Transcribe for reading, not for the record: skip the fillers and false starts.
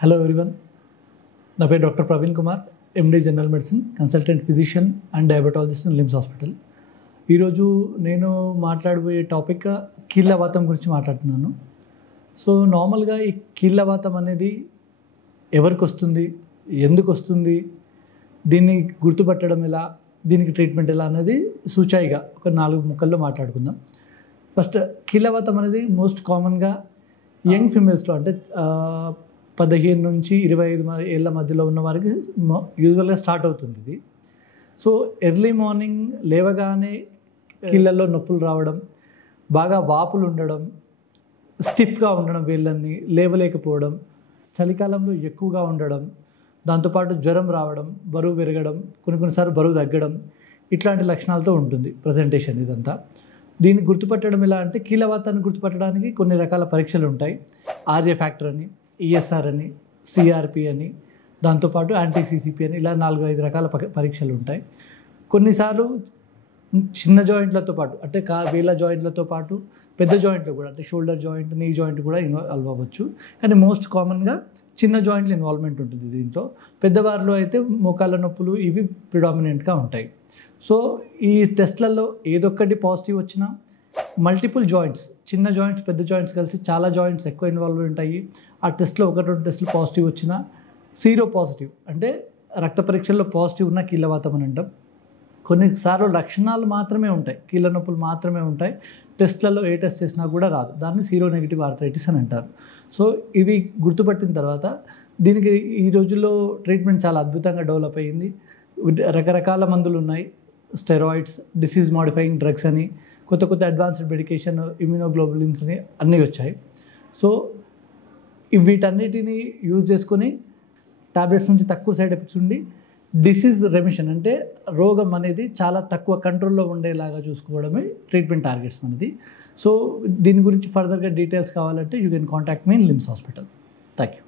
Hello everyone, నా పేరు doctor Praveen Kumar, MD general medicine, consultant physician and diabetologist in LIMS hospital. ఈరోజు నేను మాట్లాడబోయే topic కీళ్ళవాతం గురించి మాట్లాడుతున్నాను. సో నార్మల్గా ఈ కీళ్ళవాతం అనేది ఎవరికి వస్తుంది, ఎందుకు వస్తుంది, దీన్ని గుర్తుపట్టడం ఎలా, దీనికి ట్రీట్మెంట్ ఎలా అనేది సూచాయిగా ఒక 4 ముక్కల్లో మాట్లాడుకుందాం. ఫస్ట్, కీళ్ళవాతం అనేది మోస్ట్ కామన్గా యంగ్ ఫిమేల్స్లో, అంటే 15 నుంచి 25 ఏళ్ళ మధ్యలో ఉన్న వారికి యూజువల్గా స్టార్ట్ అవుతుంది ఇది. సో ఎర్లీ మార్నింగ్ లేవగానే కీళ్ళల్లో నొప్పులు రావడం, బాగా వాపులు ఉండడం, స్టిఫ్గా ఉండడం, వేళ్ళన్నీ లేవలేకపోవడం, చలికాలంలో ఎక్కువగా ఉండడం, దాంతోపాటు జ్వరం రావడం, బరువు పెరగడం, కొన్నిసార్లు బరువు తగ్గడం, ఇట్లాంటి లక్షణాలతో ఉంటుంది ప్రజెంటేషన్ ఇదంతా. దీన్ని గుర్తుపట్టడం ఎలా అంటే, కీళ్ళవాతాన్ని గుర్తుపట్టడానికి కొన్ని రకాల పరీక్షలు ఉంటాయి. ఆర్ఏ ఫ్యాక్టర్ అని, ఈఎస్ఆర్ అని, సిఆర్పి అని, దాంతోపాటు యాంటీ-సిసిపి అని, ఇలా 4-5 రకాల పరీక్షలు ఉంటాయి. కొన్నిసార్లు చిన్న జాయింట్లతో పాటు, అంటే వేళ్ళ జాయింట్లతో పాటు పెద్ద జాయింట్లు కూడా, అంటే షోల్డర్ జాయింట్, నీ జాయింట్ కూడా ఇన్వాల్వ్ అవ్వచ్చు. కానీ మోస్ట్ కామన్గా చిన్న జాయింట్లు ఇన్వాల్వ్మెంట్ ఉంటుంది దీంట్లో. పెద్దవారిలో అయితే మోకాళ్ళ నొప్పులు ఇవి ప్రిడామినెంట్గా ఉంటాయి. సో ఈ టెస్ట్లలో ఏదొక్కటి పాజిటివ్ వచ్చినా, మల్టిపుల్ జాయింట్స్, చిన్న జాయింట్స్ పెద్ద జాయింట్స్ కలిసి చాలా జాయింట్స్ ఎక్కువ ఇన్వాల్వ్ ఉంటాయి. ఆ టెస్ట్లో 1-2 టెస్టులు పాజిటివ్ వచ్చినా, సీరో పాజిటివ్ అంటే రక్త పరీక్షల్లో పాజిటివ్ ఉన్న కీళ్ళవాతం అని అంటాం. కొన్నిసార్లు లక్షణాలు మాత్రమే ఉంటాయి, కీళ్ళ నొప్పులు మాత్రమే ఉంటాయి, టెస్ట్లలో ఏ టెస్ట్ చేసినా కూడా రాదు. దాన్ని సీరో నెగిటివ్ ఆర్థరైటిస్ అని అంటారు. సో ఇవి గుర్తుపట్టిన తర్వాత దీనికి ఈ రోజుల్లో ట్రీట్మెంట్ చాలా అద్భుతంగా డెవలప్ అయ్యింది. రకరకాల మందులు ఉన్నాయి, స్టెరాయిడ్స్, డిసీజ్ మాడిఫైయింగ్ డ్రగ్స్ అని, కొత్త అడ్వాన్స్డ్ మెడికేషన్, ఇమ్యూనోగ్లోబులిన్స్ అని అన్నీ వచ్చాయి. సో వీటన్నిటిని యూజ్ చేసుకొని టాబ్లెట్స్ నుంచి తక్కువ సైడ్ ఎఫెక్ట్స్ ఉండి డిసీజ్ రెమిషన్, అంటే రోగం అనేది చాలా తక్కువ కంట్రోల్లో ఉండేలాగా చూసుకోవడమే ట్రీట్మెంట్ టార్గెట్స్ మనది. సో దీని గురించి ఫర్దర్గా డీటెయిల్స్ కావాలంటే you can contact me in LIMS hospital. Thank you.